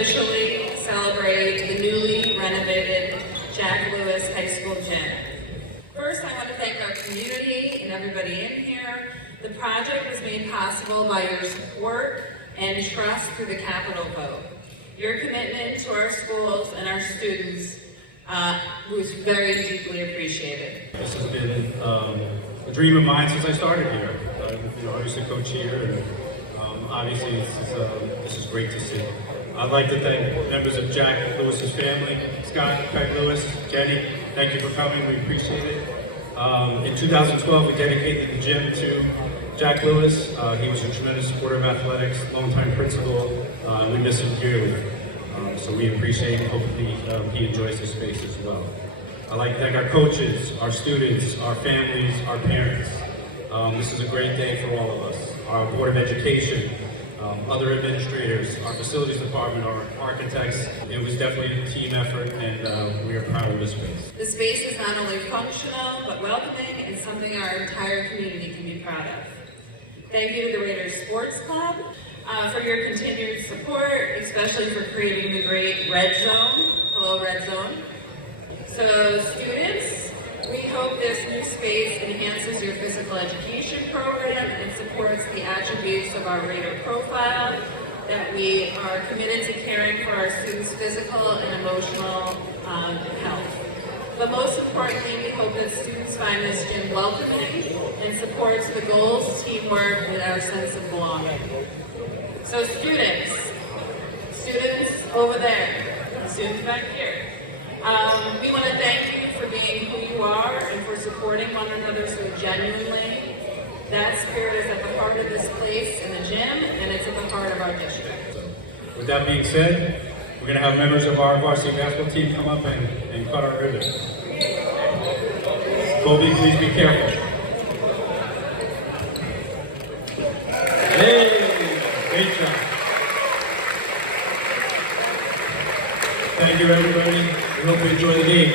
officially celebrate the newly renovated Jack Lewis High School gym. First, I want to thank our community and everybody in here. The project was made possible by your support and trust through the capital vote. Your commitment to our schools and our students was very deeply appreciated. This has been a dream of mine since I started here. I used to coach here, and obviously this is great to see. I'd like to thank members of Jack Lewis's family, Scott, Lewis, Jenny. Thank you for coming. We appreciate it. In 2012, we dedicated the gym to Jack Lewis. He was a tremendous supporter of athletics, longtime principal. We miss him dearly. So we appreciate and hopefully he enjoys this space as well. I'd like to thank our coaches, our students, our families, our parents. This is a great day for all of us. Our Board of Education, other administrators, our facilities department, our architects. It was definitely a team effort, and we are proud of this space. The space is not only functional, but welcoming and something our entire community can be proud of. Thank you to the Raiders Sports Club for your continued support, especially for creating the great Red Zone. Hello, Red Zone. So students, we hope this new space enhances your physical education program and supports the attributes of our Raider profile, that we are committed to caring for our students' physical and emotional health. But most importantly, we hope that students find this gym welcoming and supports the goals, teamwork, and our sense of belonging. So students over there, students back here, we want to thank you for being who you are and for supporting one another so genuinely. That spirit is at the heart of this place in the gym, and it's at the heart of our district. With that being said, we're going to have members of our varsity basketball team come up and cut our ribbon. Colby, please be careful. Hey, great job. Thank you, everybody. We hope you enjoy the game.